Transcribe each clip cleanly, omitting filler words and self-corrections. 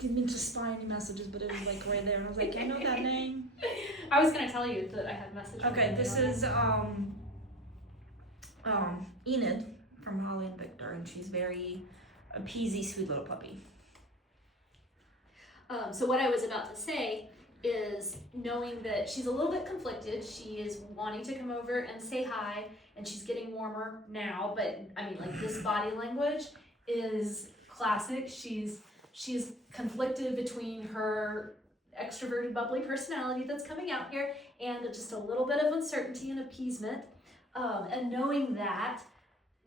didn't mean to spy any messages, but it was like right there, and I was like, I know that name. I was gonna tell you that I had messages. Okay, this is Enid from Holly and Victor, and she's very a peasy, sweet little puppy. So what I was about to say is knowing that she's a little bit conflicted. She is wanting to come over and say hi, and she's getting warmer now, but I mean, like, this body language is classic. She's conflicted between her extroverted, bubbly personality that's coming out here and just a little bit of uncertainty and appeasement. And knowing that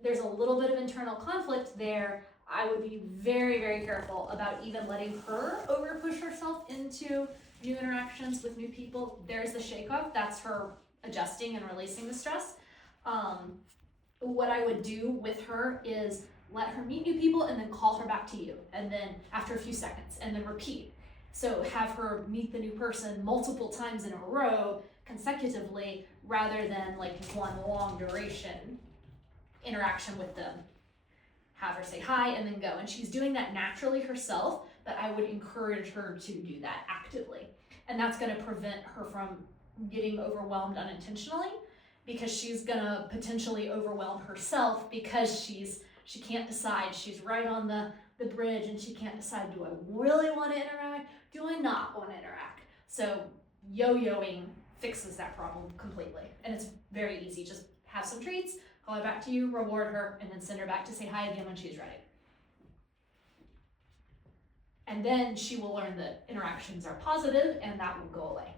there's a little bit of internal conflict there, I would be very, very careful about even letting her over push herself into new interactions with new people. There's the shake off. That's her adjusting and releasing the stress. What I would do with her is let her meet new people and then call her back to you. And then after a few seconds, and then repeat. So have her meet the new person multiple times in a row consecutively rather than like one long duration interaction with them. Have her say hi and then go. And she's doing that naturally herself, but I would encourage her to do that actively. And that's gonna prevent her from getting overwhelmed unintentionally, because she's gonna potentially overwhelm herself because she can't decide. She's right on the bridge and she can't decide, do I really wanna interact? Do I not wanna interact? So yo-yoing fixes that problem completely. And it's very easy. Just have some treats, call her back to you, reward her, and then send her back to say hi again when she's ready. And then she will learn that interactions are positive and that will go away.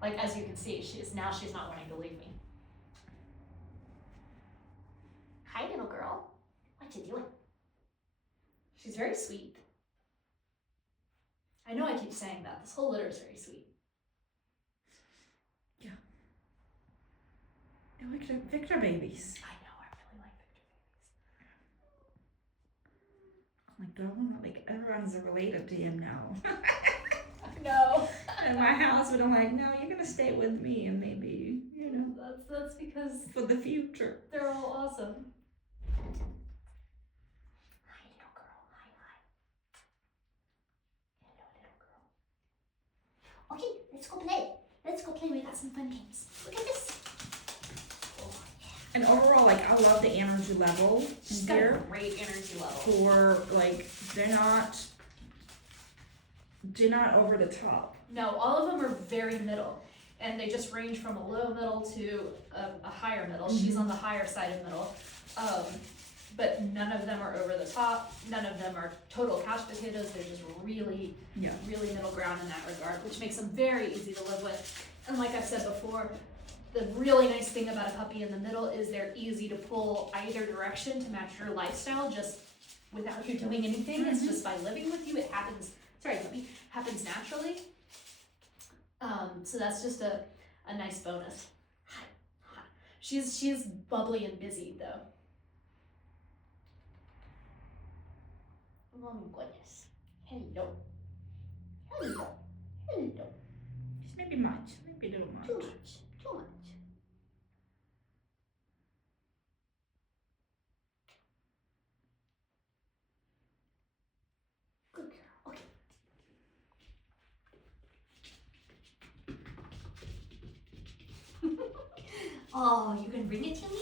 Like, as you can see, she's not wanting to leave me. Hi, little girl. What you doing? She's very sweet. I know I keep saying that. This whole litter is very sweet. Yeah. I like Victor babies. I know, I really like Victor babies. Like, do I want to, like, everyone's related to him now. No. In my house, but I'm like, no, you're gonna stay with me, and maybe, you know. That's because for the future. They're all awesome. Hi, little girl. Hi. Hello, little girl. Okay, let's go play. We got some fun games. Look at this. Oh, yeah. And overall, like, I love the energy level She's got a great energy level. For, like, they're not over the top. No, all of them are very middle, and they just range from a low middle to a higher middle. Mm-hmm. She's on the higher side of middle, but none of them are over the top. None of them are total couch potatoes. They're just really middle ground in that regard, which makes them very easy to live with. And like I've said before, the really nice thing about a puppy in the middle is they're easy to pull either direction to match your lifestyle, just without you doing anything. Mm-hmm. It's just by living with you, it happens. Happens naturally. So that's just a nice bonus. Hi. She's bubbly and busy though. Oh my goodness. Hello. It's maybe much, maybe a little much. Too much. Good girl. Okay. Oh, you can bring it to me?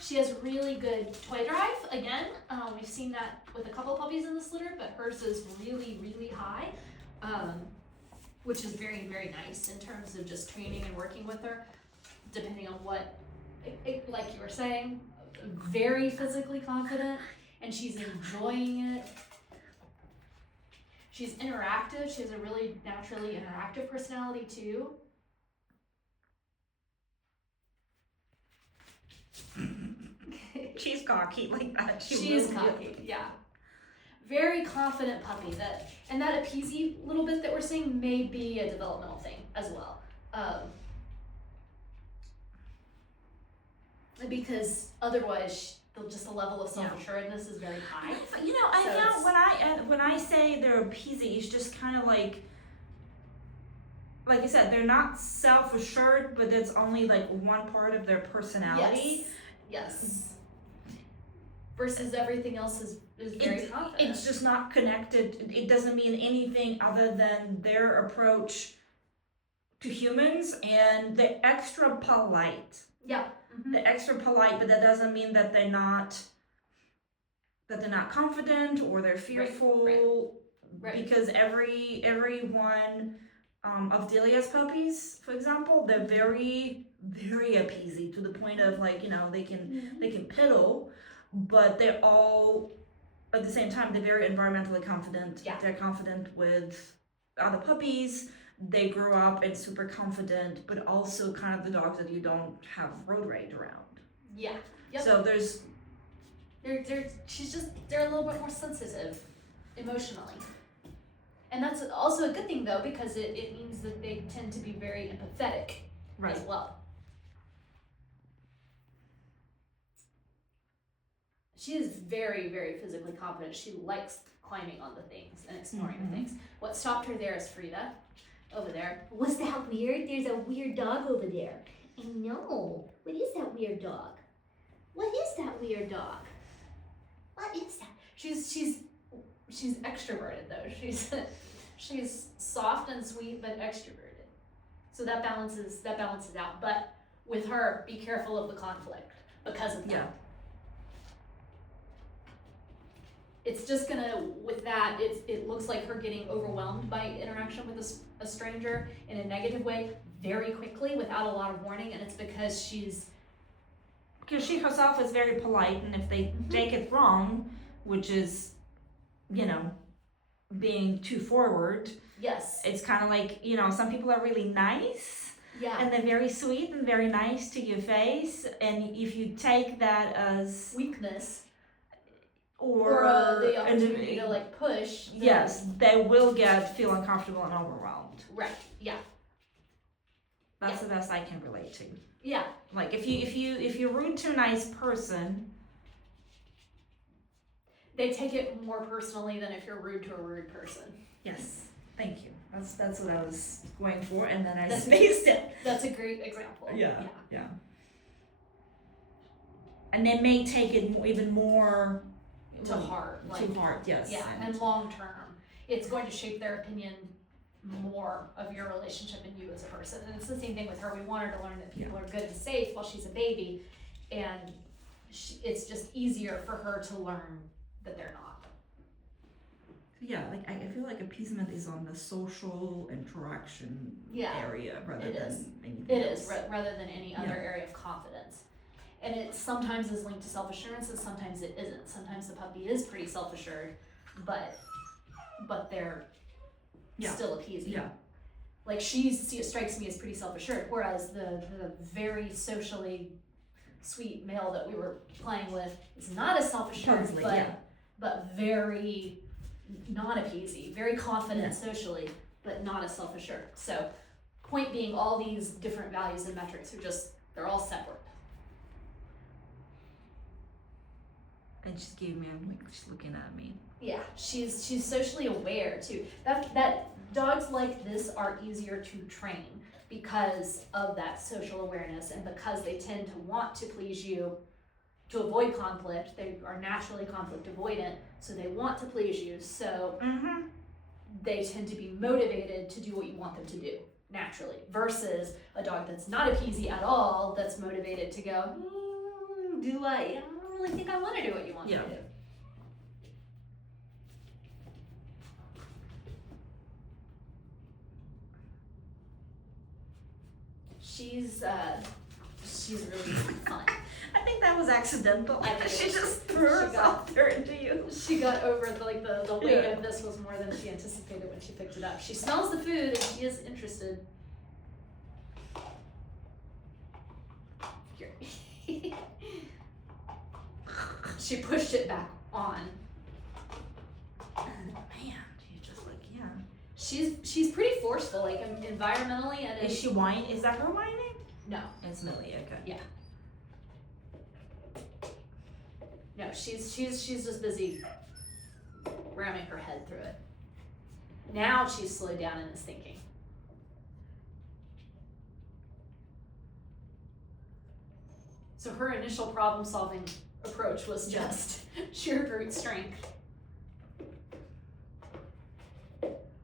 She has really good toy drive. Again, we've seen that with a couple puppies in this litter, but hers is really, really high, which is very, very nice in terms of just training and working with her, depending on what, like you were saying, very physically confident, and she's enjoying it. She's interactive. She has a really naturally interactive personality too. She's cocky like that. She is cocky, yeah. Very confident puppy. And that appeasy little bit that we're seeing may be a developmental thing as well. Because otherwise, just the level of self-assuredness is very high. You know, I know when I say they're appeasy, it's just kind of like you said, they're not self-assured, but it's only like one part of their personality. Yes. Versus everything else is is very confident. It's just not connected. It doesn't mean anything other than their approach to humans, and they're extra polite. Yeah. They're extra polite, but that doesn't mean that they're not confident or they're fearful. Right. Because every one of Delia's puppies, for example, they're very, very appeasy to the point of like, they can piddle, but they're all at the same time, they're very environmentally confident. Yeah. They're confident with other puppies. They grow up and super confident, but also kind of the dogs that you don't have road rage around. Yeah. Yep. So there's they're a little bit more sensitive emotionally. And that's also a good thing though, because it means that they tend to be very empathetic as well. She is very, very physically confident. She likes climbing on the things and exploring the things. What stopped her there is Frida, over there. Was that weird? There's a weird dog over there. I know. What is that weird dog? What is that weird dog? What is that? She's extroverted though. She's soft and sweet but extroverted. So that balances out. But with her, be careful of the conflict because of that. Yeah. It's just gonna, with that, it looks like her getting overwhelmed by interaction with a stranger in a negative way very quickly without a lot of warning, and it's because she herself is very polite, and if they take it wrong, which is, being too forward, yes, it's kind of like, some people are really nice, yeah, and they're very sweet and very nice to your face, and if you take that as weakness or the opportunity to like push, yes, they will feel uncomfortable and overwhelmed. Right. Yeah. That's the best I can relate to. Yeah. Like if you're rude to a nice person, they take it more personally than if you're rude to a rude person. Yes. Thank you. That's what I was going for, and then I spaced it. That's a great example. Yeah. And they may take it even more to heart. Yes. Yeah, and long term, it's going to shape their opinion more of your relationship and you as a person. And it's the same thing with her. We want her to learn that people are good and safe while she's a baby, and it's just easier for her to learn that they're not. Yeah, like I feel like appeasement is on the social interaction area rather than anything else. Rather than any other area of confidence. And it sometimes is linked to self-assurance and sometimes it isn't. Sometimes the puppy is pretty self-assured, but they're still appeasing. Yeah. Like strikes me as pretty self-assured, whereas the very socially sweet male that we were playing with is not as self-assured, but very non-appeasy, very confident socially, but not as self-assured. So point being, all these different values and metrics they're all separate. And she's giving me, she's looking at me. Yeah, she's socially aware too. That dogs like this are easier to train because of that social awareness and because they tend to want to please you to avoid conflict. They are naturally conflict avoidant, so they want to please you. So they tend to be motivated to do what you want them to do naturally, versus a dog that's not appeasy at all, that's motivated to go, I don't really think I want to do what you want me to do. She's really fun. I think that was accidental. She just threw herself there into you. She got over the weight of this was more than she anticipated when she picked it up. She smells the food and she is interested. Here. She pushed it back on. Man, she's just like, She's pretty forceful, like environmentally, and is she whining? Is that her whining? No, it's Millie. Okay. Yeah. No, she's just busy ramming her head through it. Now she's slowed down and is thinking. So her initial problem solving approach was just sheer brute strength.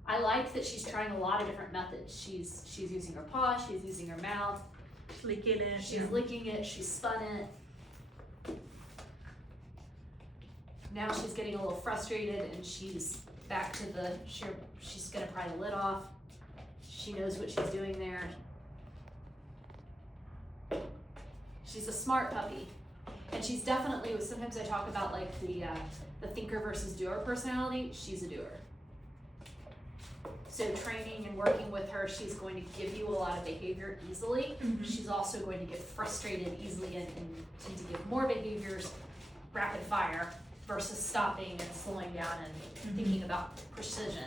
I like that she's trying a lot of different methods. She's using her paw, she's using her mouth, Licking it. she's licking it, she's spun it. Now she's getting a little frustrated and she's back to she's gonna pry the lid off. She knows what she's doing there. She's a smart puppy. And she's definitely, sometimes I talk about like the thinker versus doer personality. She's a doer. So training and working with her, she's going to give you a lot of behavior easily. Mhm. She's also going to get frustrated easily and tend to give more behaviors rapid fire versus stopping and slowing down and thinking about precision.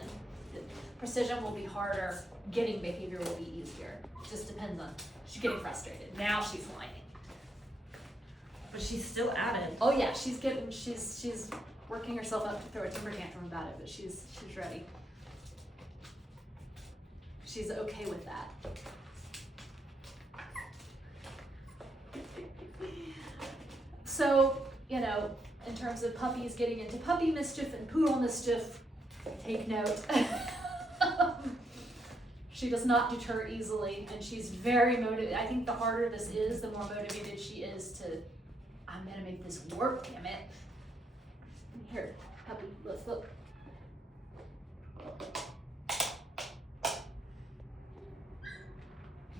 Precision will be harder, getting behavior will be easier. Just depends on, she's getting frustrated. Now she's whining. But she's still at it. Oh yeah, she's working herself up to throw a temper tantrum about it, but she's ready. She's okay with that. So, you know, in terms of puppies getting into puppy mischief and poodle mischief, take note. She does not deter easily, and she's very motivated. I think the harder this is, the more motivated she is to, I'm gonna make this work, damn it. Here, puppy, look.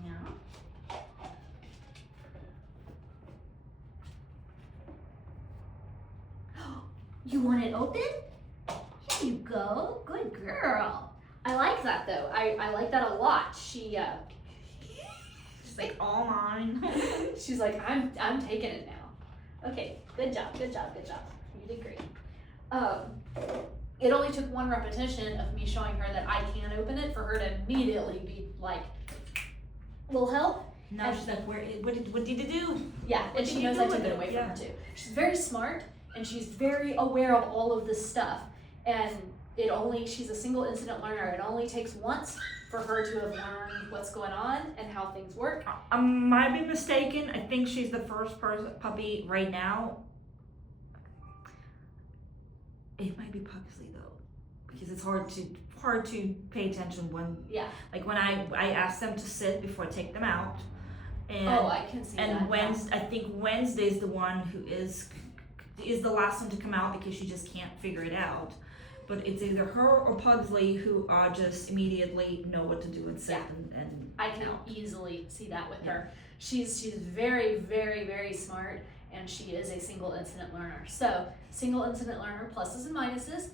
Yeah. You want it open? Here you go. Good girl. I like that though. I like that a lot. She's like, all mine. she's like, I'm taking it now. Okay, good job. You did great. It only took one repetition of me showing her that I can open it for her to immediately be like, will help. Now she's like, what did you do? Yeah, What and did she you knows do I took with it it? away from Yeah. her too. She's very smart and she's very aware of all of this stuff. And she's a single incident learner. It only takes once for her to have learned what's going on and how things work. I might be mistaken. I think she's the first puppy right now. It might be Pugsley though, because it's hard to pay attention when Yeah. like when I ask them to sit before I take them out. And I can see and that. I think Wednesday's the one who is the last one to come out because she just can't figure it out. But it's either her or Pugsley who just immediately know what to do and sit and I can easily see that with her. She's very, very, very smart, and she is a single incident learner. So single incident learner, pluses and minuses.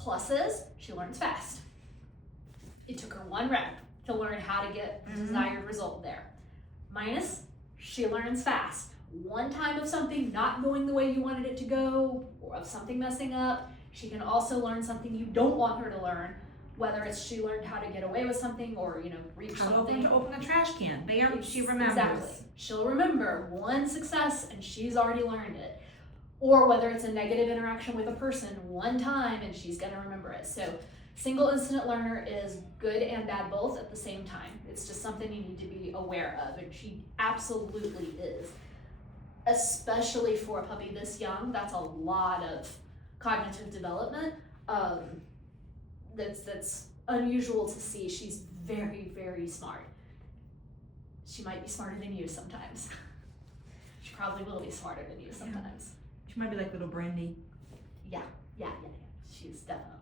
Pluses, she learns fast. It took her one rep to learn how to get the desired result there. Minus, she learns fast. One time of something not going the way you wanted it to go, or of something messing up, she can also learn something you don't want her to learn, whether it's she learned how to get away with something or, reach how something. to open a trash can. She remembers. Exactly. She'll remember one success and she's already learned it. Or whether it's a negative interaction with a person one time and she's gonna remember it. So single incident learner is good and bad both at the same time. It's just something you need to be aware of, and she absolutely is. Especially for a puppy this young, that's a lot of cognitive development. That's unusual to see. She's very, very smart. She might be smarter than you sometimes. She probably will be smarter than you sometimes. She might be like little Brandy. Yeah. She's definitely,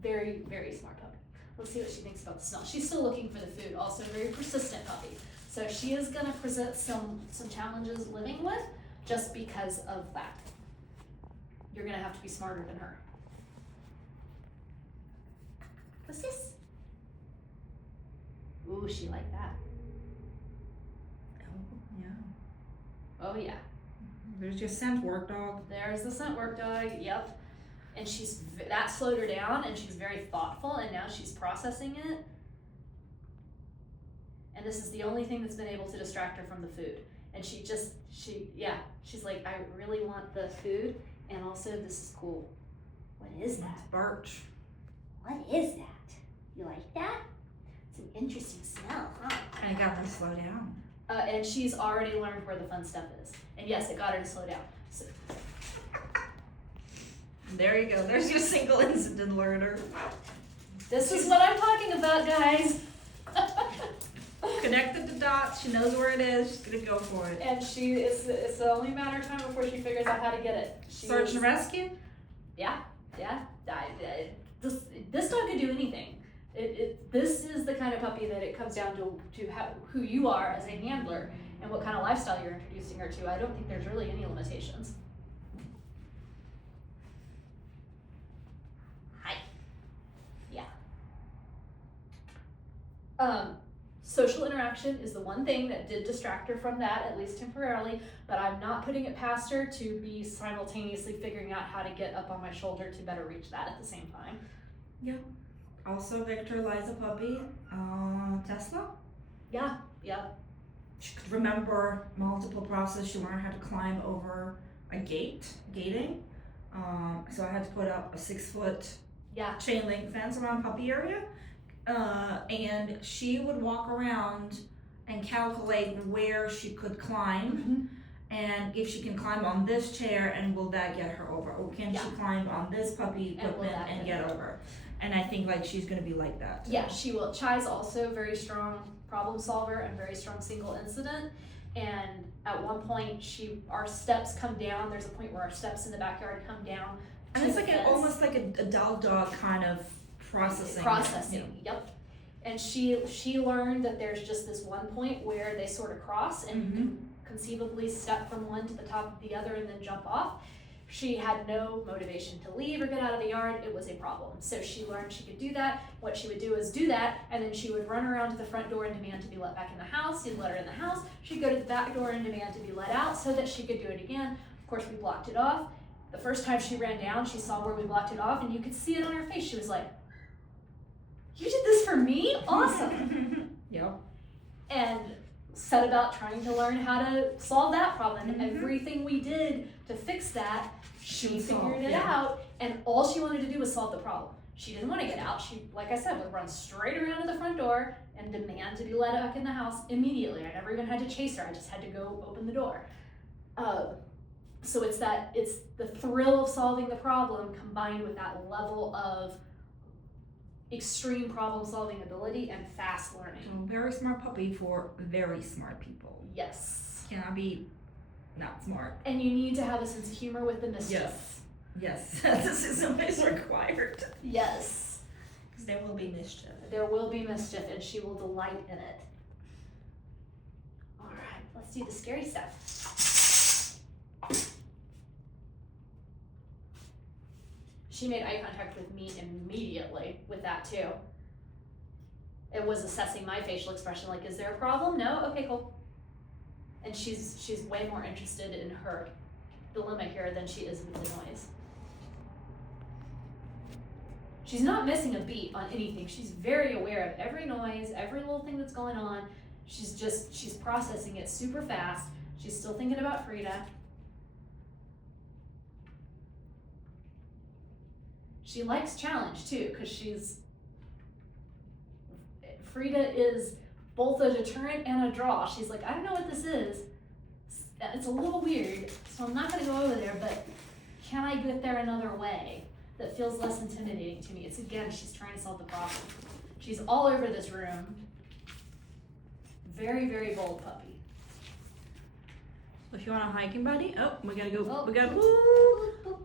very, very smart puppy. Let's see what she thinks about the smell. She's still looking for the food. Also, very persistent puppy. So she is gonna present some challenges living with, just because of that. You're gonna have to be smarter than her. What's this? Ooh, she liked that. Oh yeah. Oh yeah. There's your scent work, dog. There's the scent work dog, yep. And that slowed her down, and she's very thoughtful, and now she's processing it. And this is the only thing that's been able to distract her from the food. And she's like, I really want the food, and also this is cool. What is It's that? birch. What is that? You like that? It's an interesting smell, huh? And I got her to slow down. And she's already learned where the fun stuff is. And yes, it got her to slow down. There you go. There's your single incident learner. This is what I'm talking about, guys. Connected the dots. She knows where it is. She's gonna go for it. And it's only a matter of time before she figures out how to get it. Search and rescue. Yeah. This dog could do anything. This is the kind of puppy that it comes down to who you are as a handler and what kind of lifestyle you're introducing her to. I don't think there's really any limitations. Hi. Yeah. Social interaction is the one thing that did distract her from that, at least temporarily, but I'm not putting it past her to be simultaneously figuring out how to get up on my shoulder to better reach that at the same time. Yeah. Also, Victor Eliza puppy, Tesla. Yeah. She could remember multiple processes. She learned how to climb over a gating. So I had to put up a 6-foot chain link fence around puppy area. And she would walk around and calculate where she could climb, and if she can climb on this chair, and will that get her over, or can she climb on this puppy equipment and get over? And I think like she's gonna be like that. Yeah, she will. Chai's also very strong problem solver and very strong single incident. And at one point, our steps come down. There's a point where our steps in the backyard come down. And it's like almost like a dog kind of processing. Yep. And she learned that there's just this one point where they sort of cross and you can conceivably step from one to the top of the other and then jump off. She had no motivation to leave or get out of the yard. It was a problem. So she learned she could do that. What she would do is do that, and then she would run around to the front door and demand to be let back in the house. You'd let her in the house. She'd go to the back door and demand to be let out so that she could do it again. Of course, we blocked it off. The first time she ran down, she saw where we blocked it off, and you could see it on her face. She was like, "You did this for me? Awesome." Yep. And set about trying to learn how to solve that problem. And everything we did to fix that, she figured it out, and all she wanted to do was solve the problem. She didn't want to get out. She, like I said, would run straight around to the front door and demand to be let back in the house immediately. I never even had to chase her. I just had to go open the door. So it's the thrill of solving the problem combined with that level of extreme problem solving ability and fast learning. So very smart puppy for very smart people. Yes. Cannot be not smart. And you need to have a sense of humor with the mischief. Yes. This is required. Yes. Because there will be mischief. There will be mischief, and she will delight in it. All right, let's do the scary stuff. She made eye contact with me immediately with that too. It was assessing my facial expression, like, is there a problem? No? Okay, cool. And she's way more interested in her dilemma here than she is with the noise. She's not missing a beat on anything. She's very aware of every noise, every little thing that's going on. She's processing it super fast. She's still thinking about Frida. She likes challenge too, because Frida is both a deterrent and a draw. She's like, I don't know what this is. It's a little weird, so I'm not gonna go over there, but can I get there another way that feels less intimidating to me? It's again, she's trying to solve the problem. She's all over this room. Very, very bold puppy. If you want a hiking buddy, we gotta go. Oh. We gotta. Come here,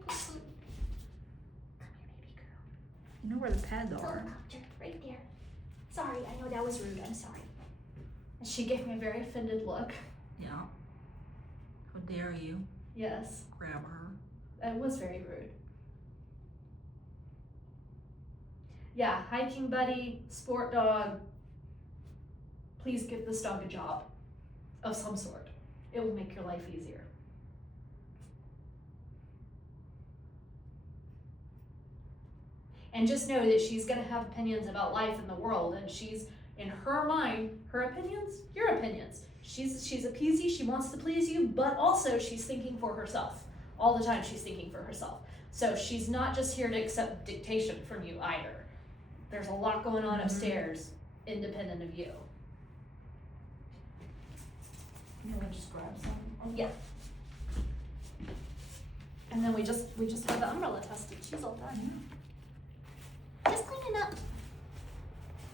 baby girl. You know where the pads are. Helicopter, right there. Sorry, I know that was rude. I'm sorry. And she gave me a very offended look. Yeah. How dare you Yes, grab her? that was very rude. Yeah, hiking buddy, sport dog. Please give this dog a job of some sort. It will make your life easier. And just know that she's gonna have opinions about life and the world, and she's, in her mind, her opinions, your opinions. She's a peasy, she wants to please you, but also she's thinking for herself. All the time she's thinking for herself. So she's not just here to accept dictation from you either. There's a lot going on upstairs, independent of you. You wanna just grab some? Yeah. And then we just had the umbrella tested. She's all done. Just cleaning up.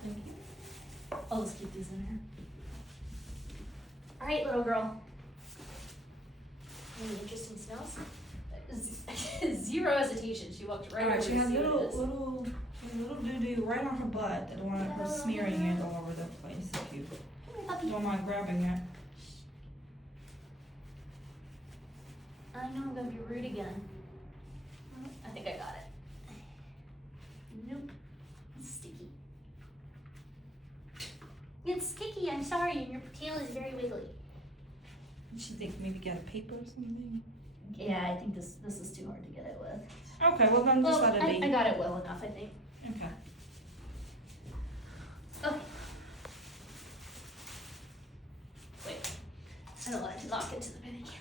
Thank you. I'll just keep these in here. All right, little girl. Any interesting smells? Zero hesitation. She walked right over Alright, she to has see what it is. little doo-doo right on her butt. I don't want her smearing it all over the place if you Come here, puppy. don't mind grabbing it. I know I'm gonna be rude again. I think I got it. Nope. It's sticky. It's sticky, I'm sorry, and your tail is very wiggly. You should think maybe get a paper or something. Yeah, I think this is too hard to get it with. Okay, well then just Well, let it I be. got it well enough, I think. Okay. Okay. Wait. I don't want it to knock into the mini camera.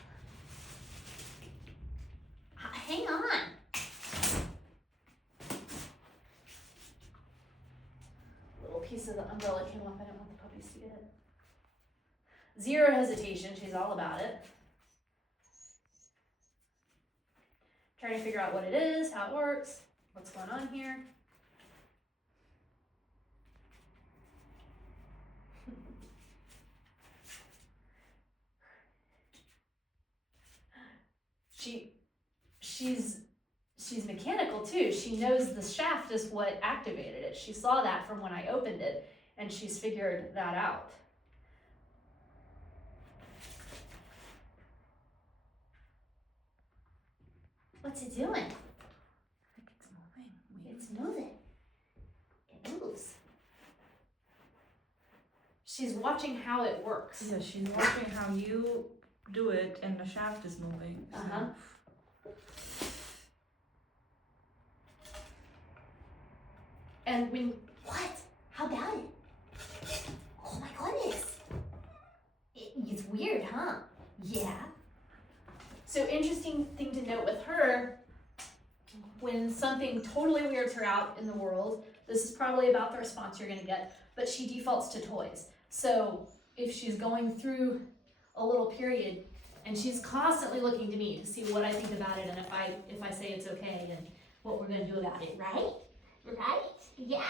Hang on. Little piece of the umbrella came off. I didn't want the puppies to get it. Zero hesitation. She's all about it. Trying to figure out what it is, how it works, what's going on here. She's mechanical too. She knows the shaft is what activated it. She saw that from when I opened it, and she's figured that out. What's it doing? I think it's moving. It's moving. It moves. She's watching how it works. Yeah, she's watching how you do it and the shaft is moving. So. Uh-huh. And when What? How about it? Oh my goodness. It's weird, huh? Yeah. So interesting thing to note with her, when something totally weirds her out in the world, this is probably about the response you're gonna get, but she defaults to toys. So if she's going through a little period and she's constantly looking to me to see what I think about it and if I say it's okay and what we're gonna do about it, Right? Right? Yeah.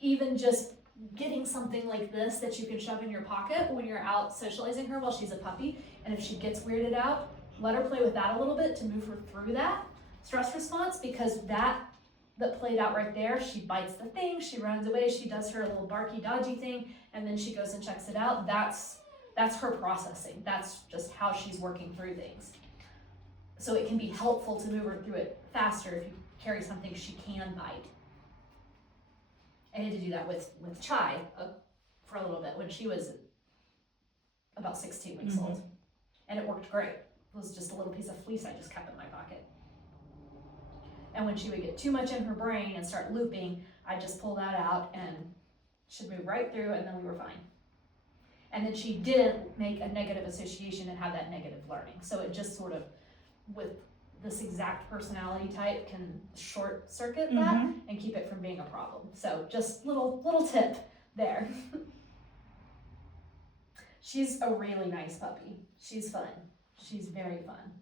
even just getting something like this that you can shove in your pocket when you're out socializing her while she's a puppy, and if she gets weirded out, let her play with that a little bit to move her through that stress response, because that played out right there, she bites the thing, she runs away, she does her little barky dodgy thing, and then she goes and checks it out. That's her processing. That's just how she's working through things. So it can be helpful to move her through it faster if you carry something she can bite. I had to do that with Chai for a little bit when she was about 16 weeks old. And it worked great. It was just a little piece of fleece I just kept in my pocket. And when she would get too much in her brain and start looping, I'd just pull that out and she'd move right through, and then we were fine. And then she didn't make a negative association and have that negative learning. So it just sort of, with this exact personality type, can short circuit that and keep it from being a problem. So just little tip there. She's a really nice puppy. She's fun. She's very fun.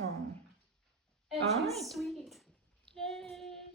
Oh. And All she's right. sweet. Yay.